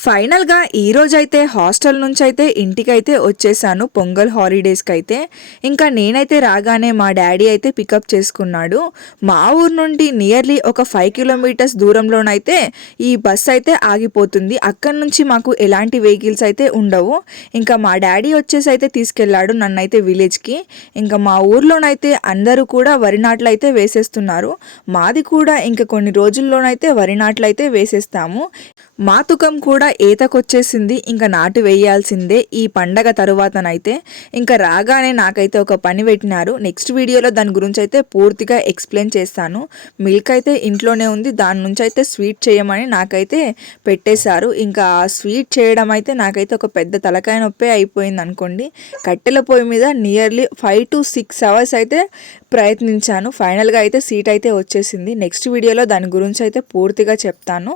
ఫైనల్‌గా ఈరోజైతే హాస్టల్ నుంచైతే ఇంటికైతే వచ్చేసాను పొంగల్ హాలిడేస్‌కైతే. ఇంకా నేనైతే రాగానే మా డ్యాడీ అయితే పికప్ చేసుకున్నాడు. మా ఊరు నుండి నియర్లీ ఒక 5 కిలోమీటర్స్ దూరంలోనైతే ఈ బస్ అయితే ఆగిపోతుంది. అక్కడి నుంచి మాకు ఎలాంటి వెహికల్స్ అయితే ఉండవు. ఇంకా మా డ్యాడీ వచ్చేసి అయితే తీసుకెళ్ళాడు నన్నైతే విలేజ్‌కి. ఇంకా మా ఊర్లోనైతే అందరూ కూడా వరి నాట్లయితే వేసేస్తున్నారు. మాది కూడా ఇంక కొన్ని రోజుల్లోనైతే వరి నాట్లయితే వేసేస్తాము. మా తుకం కూడా ఈతకొచ్చేసింది. ఇంకా నాటు వేయాల్సిందే ఈ పండగ తరువాతనైతే. ఇంకా రాగానే నాకైతే ఒక పని పెట్టినారు. నెక్స్ట్ వీడియోలో దాని గురించి అయితే పూర్తిగా ఎక్స్ప్లెయిన్ చేస్తాను. మిల్క్ అయితే ఇంట్లోనే ఉంది. దాని నుంచి అయితే స్వీట్ చేయమని నాకైతే పెట్టేశారు. ఇంకా ఆ స్వీట్ చేయడం అయితే నాకైతే ఒక పెద్ద తలకాయ నొప్పే అయిపోయింది అనుకోండి. కట్టెల పొయ్యి మీద నియర్లీ 5 to 6 అవర్స్ అయితే ప్రయత్నించాను. ఫైనల్గా అయితే సీట్ అయితే వచ్చేసింది. నెక్స్ట్ వీడియోలో దాని గురించి అయితే పూర్తిగా చెప్తాను.